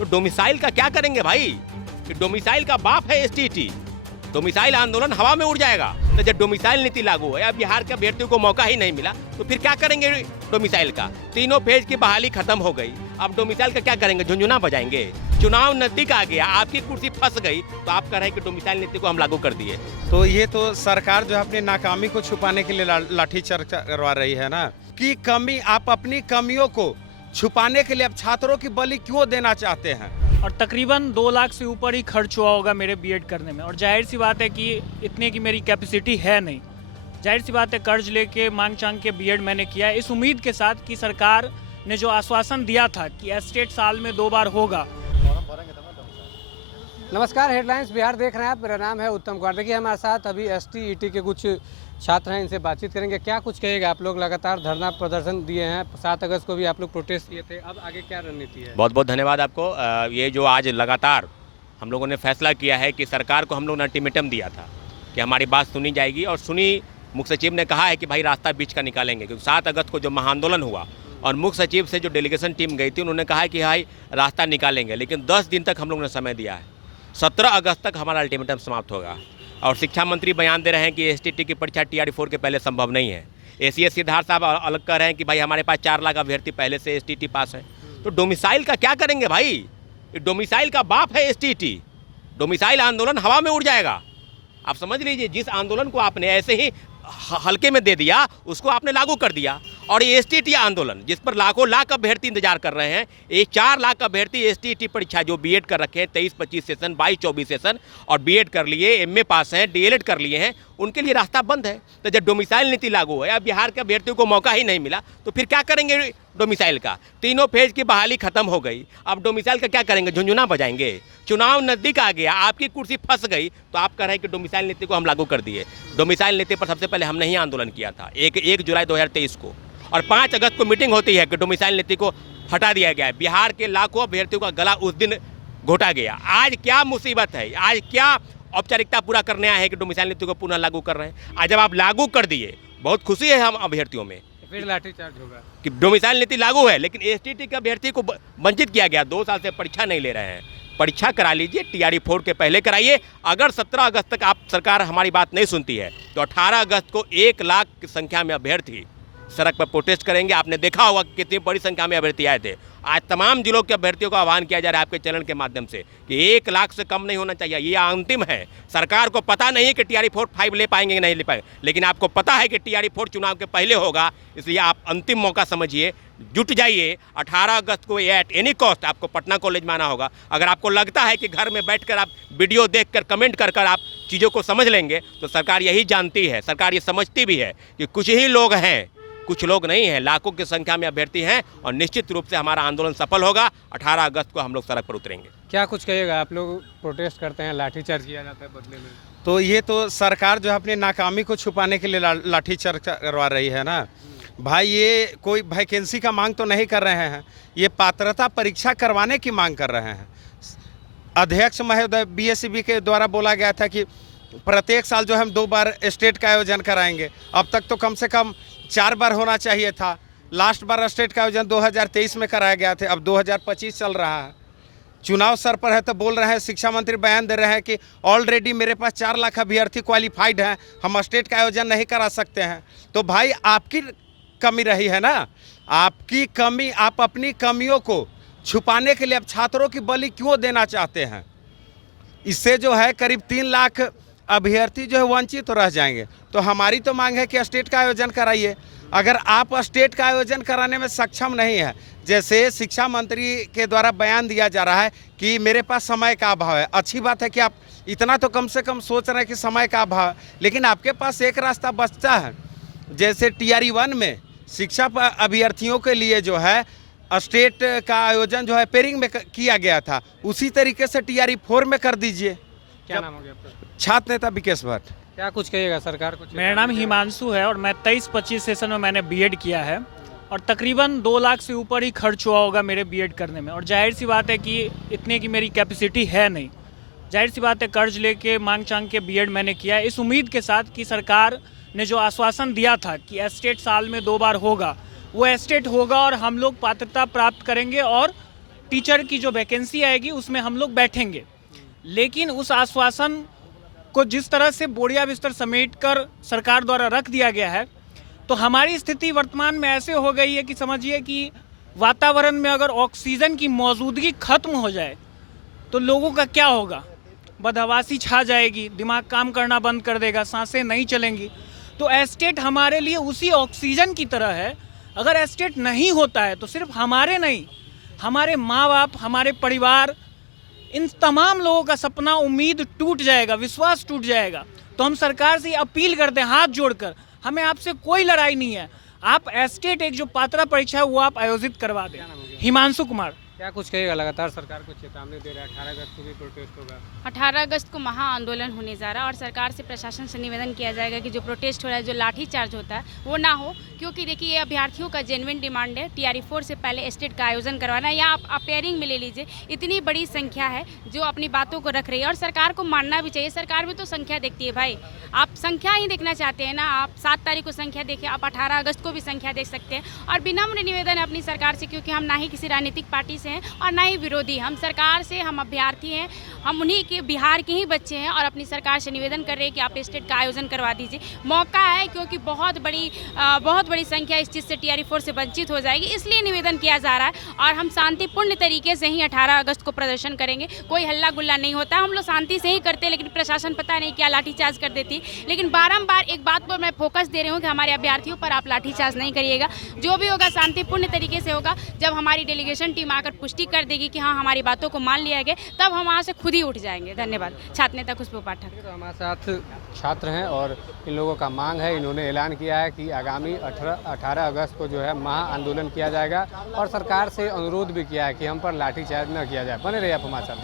तो डोमिसाइल का क्या करेंगे भाई? डोमिसाइल का बाप है एसटीटी। डोमिसाइल आंदोलन हवा में उड़ जाएगा। तो जब डोमिसाइल नीति लागू है, अब बिहार के अभ्यर्थियों को मौका ही नहीं मिला, तो फिर क्या करेंगे डोमिसाइल का? तीनों फेज की बहाली खत्म हो गई, अब डोमिसाइल का क्या करेंगे? झुंझुना बजाएंगे? चुनाव नजदीक आ गया, आपकी कुर्सी फंस गई, तो आप कह रहे हैं कि डोमिसाइल नीति को हम लागू कर दिए। तो ये तो सरकार जो है अपनी नाकामी को छुपाने के लिए लाठीचार्ज करवा रही है ना, कि कमी, आप अपनी कमियों को छुपाने के लिए अब छात्रों की बलि क्यों देना चाहते हैं? और तकरीबन 2 लाख से ऊपर ही खर्च हुआ होगा मेरे बीएड करने में, और जाहिर सी बात है कि इतने की मेरी कैपेसिटी है नहीं। जाहिर सी बात है कर्ज लेके मांग चांग के बीएड मैंने किया है, इस उम्मीद के साथ कि सरकार ने जो आश्वासन दिया था कि एस्टेट साल में 2 बार होगा। नमस्कार, हेडलाइंस बिहार देख रहे हैं आप। मेरा नाम है उत्तम कुमार। देखिए हमारे साथ अभी एसटीईटी के कुछ छात्र हैं, इनसे बातचीत करेंगे। क्या कुछ कहेगा? आप लोग लगातार धरना प्रदर्शन दिए हैं, 7 अगस्त को भी आप लोग प्रोटेस्ट किए थे, अब आगे क्या रणनीति है? बहुत बहुत धन्यवाद आपको। ये जो आज लगातार हम लोगों ने फैसला किया है कि सरकार को हम लोगों ने अल्टीमेटम दिया था कि हमारी बात सुनी जाएगी, और सुनी। मुख्य सचिव ने कहा है कि भाई रास्ता बीच का निकालेंगे, क्योंकि 7 अगस्त को जो महाआंदोलन हुआ और मुख्य सचिव से जो डेलीगेशन टीम गई थी, उन्होंने कहा है कि भाई रास्ता निकालेंगे, लेकिन 10 दिन तक हम लोगों ने समय दिया है। 17 अगस्त तक हमारा अल्टीमेटम समाप्त होगा। और शिक्षा मंत्री बयान दे रहे हैं कि एसटीटी की परीक्षा TRE-4 के पहले संभव नहीं है। ACS सिद्धार्थ साहब अलग कह रहे हैं कि भाई हमारे पास 4 लाख अभ्यर्थी पहले से एसटीटी पास है। तो डोमिसाइल का क्या करेंगे भाई? डोमिसाइल का बाप है एसटीटी। डोमिसाइल आंदोलन हवा में उड़ जाएगा। आप समझ लीजिए, जिस आंदोलन को आपने ऐसे ही हल्के में दे दिया, उसको आपने लागू कर दिया। और ये एसटीटी आंदोलन जिस पर लाखों लाख अभ्यर्थी इंतजार कर रहे हैं, ये 4 लाख अभ्यर्थी एसटीटी परीक्षा जो बीएड कर रखे हैं 23-25 सेशन, 22-24 सेशन, और बीएड कर लिए, एमए पास हैं, डीएलएड कर लिए हैं, उनके लिए रास्ता बंद है। तो जब डोमिसाइल नीति लागू है, अब बिहार के अभ्यर्थियों को मौका ही नहीं मिला, तो फिर क्या करेंगे डोमिसाइल का? तीनों फेज की बहाली खत्म हो गई, अब डोमिसाइल का क्या करेंगे? झुंझुना बजाएंगे? चुनाव नजदीक आ गया, आपकी कुर्सी फंस गई, तो आप कह रहे हैं कि डोमिसाइल नीति को हम लागू कर दिए। डोमिसाइल नीति पर सबसे पहले हमने ही आंदोलन किया था 1 जुलाई 2023 को, और 5 अगस्त को मीटिंग होती है कि डोमिसाइल नीति को हटा दिया गया है। बिहार के लाखों अभ्यर्थियों का गला उस दिन घोटा गया। आज क्या मुसीबत है? आज क्या औपचारिकता पूरा करने आए हैं कि डोमिसाइल नीति को पुनः लागू कर रहे हैं? आज जब आप लागू कर दिए, बहुत खुशी है हम अभ्यर्थियों में, फिर लाठीचार्ज होगा कि डोमिसाइल नीति लागू है, लेकिन एसटीटी के अभ्यर्थी को वंचित किया गया। 2 साल से परीक्षा नहीं ले रहे हैं। परीक्षा करा लीजिए, TRE-4 के पहले कराइए। अगर 17 अगस्त तक आप सरकार हमारी बात नहीं सुनती है, तो 18 अगस्त को 1 लाख की संख्या में अभ्यर्थी सड़क पर प्रोटेस्ट करेंगे। आपने देखा होगा कि कितनी बड़ी संख्या में अभ्यर्थी आए थे। आज तमाम जिलों के अभ्यर्थियों का आह्वान किया जा रहा है आपके चैनल के माध्यम से कि 1 लाख से कम नहीं होना चाहिए। ये अंतिम है। सरकार को पता नहीं है कि TRE-4 ले पाएंगे कि नहीं ले पाएंगे, लेकिन आपको पता है कि TRE-4 चुनाव के पहले होगा, इसलिए आप अंतिम मौका समझिए, जुट जाइए। 18 अगस्त को एट एनी कॉस्ट आपको पटना कॉलेज में आना होगा। अगर आपको लगता है कि घर में बैठकर आप वीडियो देखकर कमेंट कर कर आप चीज़ों को समझ लेंगे, तो सरकार यही जानती है, सरकार ये समझती भी है कि कुछ ही लोग हैं, कुछ लोग नहीं हैं, लाखों की संख्या में अभ्यर्थी हैं, और निश्चित रूप से हमारा आंदोलन सफल होगा। 18 अगस्त को हम लोग सड़क पर उतरेंगे। क्या कुछ कहिएगा? आप लोग प्रोटेस्ट करते हैं, लाठीचार्ज किया जाता है बदले में। तो ये तो सरकार जो है अपनी नाकामी को छुपाने के लिए लाठीचार्ज करवा रही है ना भाई। ये कोई वैकेंसी का मांग तो नहीं कर रहे हैं, ये पात्रता परीक्षा करवाने की मांग कर रहे हैं। अध्यक्ष महोदय BSEB के द्वारा बोला गया था कि प्रत्येक साल जो हम 2 बार स्टेट का आयोजन कराएंगे। अब तक तो कम से कम 4 बार होना चाहिए था। लास्ट बार स्टेट का आयोजन 2023 में कराया गया था, अब 2025 चल रहा है। चुनाव सर पर है तो बोल रहे हैं, शिक्षा मंत्री बयान दे रहे हैं कि ऑलरेडी मेरे पास 4 लाख अभ्यर्थी क्वालिफाइड हैं, हम स्टेट का आयोजन नहीं करा सकते हैं। तो भाई आपकी कमी रही है ना, आपकी कमी, आप अपनी कमियों को छुपाने के लिए अब छात्रों की बलि क्यों देना चाहते हैं? इससे जो है करीब 3 लाख अभ्यर्थी जो है वंचित तो रह जाएंगे। तो हमारी तो मांग है कि स्टेट का आयोजन कराइए। अगर आप स्टेट का आयोजन कराने में सक्षम नहीं है, जैसे शिक्षा मंत्री के द्वारा बयान दिया जा रहा है कि मेरे पास समय का अभाव है, अच्छी बात है कि आप इतना तो कम से कम सोच रहे हैं कि समय का अभाव है, लेकिन आपके पास एक रास्ता बचता है। जैसे TRE-1 में शिक्षा अभ्यर्थियों के लिए जो है स्टेट का आयोजन जो है पेरिंग में किया गया था, उसी तरीके से TRE-4 में कर दीजिए। क्या नाम हो गया आपका? छात्र नेता विकेश भट्ट। क्या कुछ कहिएगा सरकार को? मेरा नाम हिमांशु है, और मैं 23-25 सेशन में मैंने बीएड किया है, और तकरीबन 2 लाख से ऊपर ही खर्च हुआ होगा मेरे बीएड करने में। और जाहिर सी बात है कि इतने की मेरी कैपेसिटी है नहीं। जाहिर सी बात है कर्ज लेके मांग चांग के बीएड मैंने किया है, इस उम्मीद के साथ कि सरकार ने जो आश्वासन दिया था कि एस्टेट साल में 2 बार होगा, वो एस्टेट होगा और हम लोग पात्रता प्राप्त करेंगे और टीचर की जो वैकेंसी आएगी उसमें हम लोग बैठेंगे। लेकिन उस आश्वासन को जिस तरह से बोरिया बिस्तर समेट कर सरकार द्वारा रख दिया गया है, तो हमारी स्थिति वर्तमान में ऐसे हो गई है कि समझिए कि वातावरण में अगर ऑक्सीजन की मौजूदगी खत्म हो जाए तो लोगों का क्या होगा। बदहवासी छा जाएगी, दिमाग काम करना बंद कर देगा, सांसें नहीं चलेंगी। तो एस्टेट हमारे लिए उसी ऑक्सीजन की तरह है। अगर एस्टेट नहीं होता है तो सिर्फ हमारे नहीं, हमारे माँ बाप, हमारे परिवार, इन तमाम लोगों का सपना, उम्मीद टूट जाएगा, विश्वास टूट जाएगा। तो हम सरकार से अपील करते हैं हाथ जोड़कर, हमें आपसे कोई लड़ाई नहीं है, आप एस्टेट एक जो पात्रता परीक्षा है वो आप आयोजित करवा दें। हिमांशु कुमार। क्या कुछ कहेगा? लगातार सरकार को चेतावनी दे रहा है, 18 अगस्त को भी प्रोटेस्ट होगा। 18 अगस्त को महा आंदोलन होने जा रहा है और सरकार से, प्रशासन से निवेदन किया जाएगा कि जो प्रोटेस्ट हो रहा है, जो लाठी चार्ज होता है वो ना हो, क्योंकि देखिए ये अभ्यर्थियों का जेन्युइन डिमांड है। TRE 4 से पहले एस्टेट का आयोजन करवाना है। या आप अपेयरिंग में ले लीजिए, इतनी बड़ी संख्या है जो अपनी बातों को रख रही है और सरकार को मानना भी चाहिए। सरकार भी तो संख्या देखती है भाई, आप संख्या ही देखना चाहते हैं ना। आप 7 तारीख को संख्या देखिए, आप 18 अगस्त को भी संख्या देख सकते हैं। और विनम्र निवेदन है अपनी सरकार से, क्योंकि हम ना ही किसी राजनीतिक पार्टी से हैं और ना ही विरोधी, हम सरकार से, हम अभ्यर्थी हैं, हम उन्हीं के बिहार के ही बच्चे हैं और अपनी सरकार से निवेदन कर रहे हैं कि आप स्टेट का आयोजन करवा दीजिए। मौका है, क्योंकि बहुत बड़ी संख्या इस चीज़ से TRE 4 से वंचित हो जाएगी, इसलिए निवेदन किया जा रहा है। और हम शांतिपूर्ण तरीके से ही 18 अगस्त को प्रदर्शन करेंगे, कोई हल्ला गुल्ला नहीं होता। हम लोग शांति से ही करते हैं, लेकिन प्रशासन पता नहीं क्या लाठीचार्ज कर देती है। लेकिन बारंबार एक बात पर मैं फोकस दे रही हूँ कि हमारे अभ्यर्थियों पर आप लाठीचार्ज नहीं करिएगा। जो भी होगा शांतिपूर्ण तरीके से होगा। जब हमारी डेलीगेशन टीम आकर पुष्टि कर देगी कि हाँ हमारी बातों को मान लिया गया, तब हम वहाँ से खुद ही उठ जाएंगे। धन्यवाद। छात्र नेता खुशबू पाठक। तो हमारे साथ छात्र हैं और इन लोगों का मांग है, इन्होंने ऐलान किया है कि आगामी 18 अगस्त को जो है महा आंदोलन किया जाएगा और सरकार से अनुरोध भी किया है कि हम पर लाठीचार्ज न किया जाए। बने रहिए आप हमारे साथ।